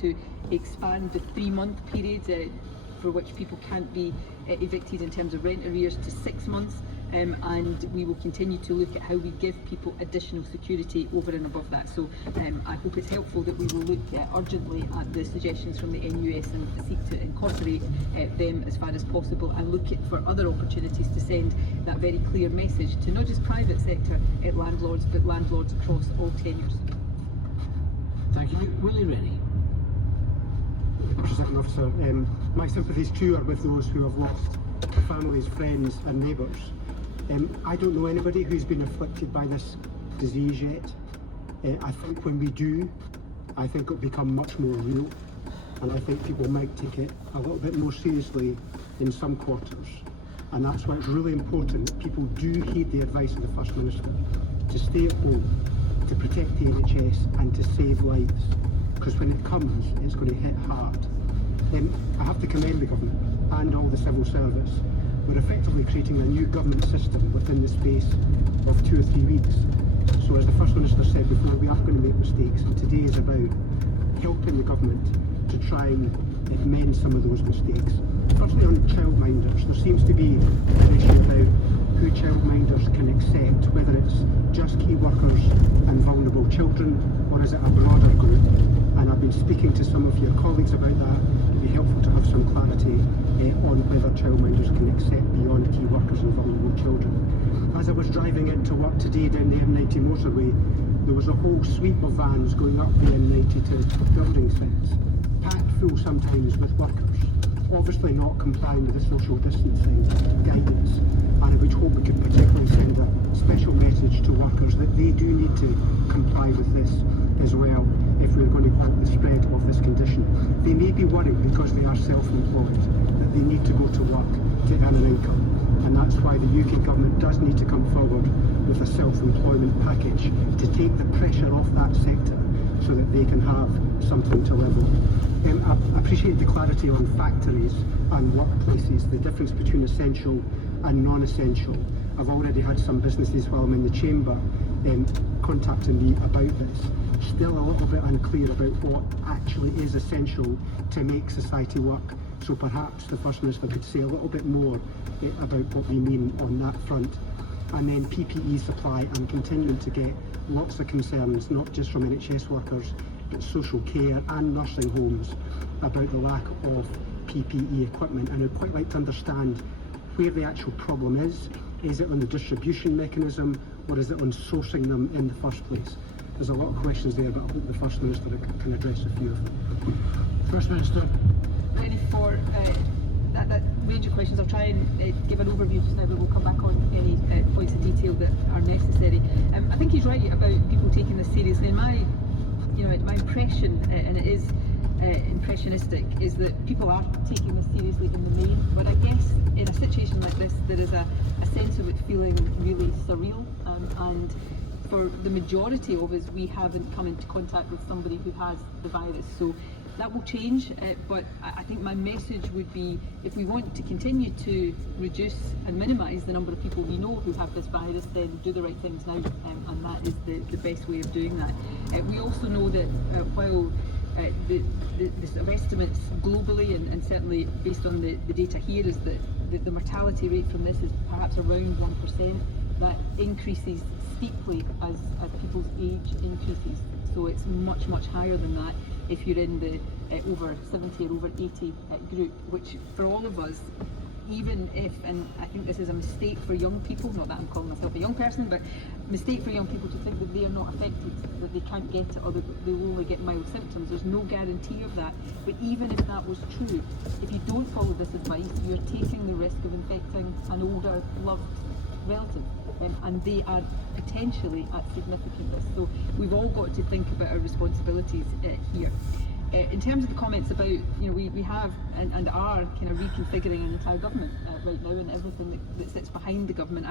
to expand the 3-month period for which people can't be evicted in terms of rent arrears to 6 months. And we will continue to look at how we give people additional security over and above that. So I hope it's helpful that we will look urgently at the suggestions from the NUS and seek to incorporate them as far as possible, and look for other opportunities to send that very clear message to not just private sector landlords, but landlords across all tenures. Thank you. Willie Rennie. Presiding Officer, my sympathies too are with those who have lost families, friends and neighbours. I don't know anybody who's been afflicted by this disease yet. I think when we do, I think it'll become much more real, and I think people might take it a little bit more seriously in some quarters. And that's why it's really important that people do heed the advice of the First Minister to stay at home, to protect the NHS and to save lives, because when it comes, it's going to hit hard. I have to commend the government and all the civil service. We're effectively creating a new government system within the space of 2 or 3 weeks. So as the First Minister said before, we are going to make mistakes, and today is about helping the government to try and mend some of those mistakes. Firstly, on childminders, there seems to be an issue about who childminders can accept, whether it's just key workers and vulnerable children, or is it a broader group. And I've been speaking to some of your colleagues about that. It'd be helpful to have some clarity on whether childminders can accept beyond key workers and vulnerable children. As I was driving into work today down the M90 motorway, there was a whole sweep of vans going up the M90 to building sites, packed full sometimes with workers, obviously not complying with the social distancing guidance. And I would hope we could particularly send a special message to workers that they do need to comply with this as well if we're going to halt the spread of this condition. They may be worried because they are self-employed that they need to go to work to earn an income, and that's why the UK government does need to come forward with a self-employment package to take the pressure off that sector so that they can have something to live on. I appreciate the clarity on factories and workplaces, the difference between essential and non-essential. I've already had some businesses while I'm in the chamber contacting me about this. Still a little bit unclear about what actually is essential to make society work. So perhaps the First Minister could say a little bit more about what we mean on that front. And then PPE supply, I'm continuing to get lots of concerns, not just from NHS workers, but social care and nursing homes about the lack of PPE equipment. And I'd quite like to understand where the actual problem is. Is it on the distribution mechanism, or is it on sourcing them in the first place? There's a lot of questions there, but I hope the First Minister can address a few of them. First Minister. Ready for that range of questions. I'll try and give an overview just now, but we'll come back on any points of detail that are necessary. I think he's right about people taking this seriously. And my impression, and it is impressionistic, is that people are taking this seriously in the main. But I guess in a situation like this, there is a sense of it feeling really surreal, and for the majority of us, we haven't come into contact with somebody who has the virus. So that will change, but I think my message would be, if we want to continue to reduce and minimise the number of people we know who have this virus, then do the right things now, and that is the best way of doing that. We also know that while the sort of estimates globally, and certainly based on the data here, is that the mortality rate from this is perhaps around 1%. That increases steeply as people's age increases. So it's much, much higher than that if you're in the over 70 or over 80 group, which for all of us, even if, and I think this is a mistake for young people, not that I'm calling myself a young person, but mistake for young people to think that they are not affected, that they can't get it, or that they will only get mild symptoms. There's no guarantee of that. But even if that was true, if you don't follow this advice, you're taking the risk of infecting an older, loved relative, and they are potentially at significant risk. So we've all got to think about our responsibilities here. In terms of the comments about, we have and are kind of reconfiguring an entire government right now, and everything that sits behind the government.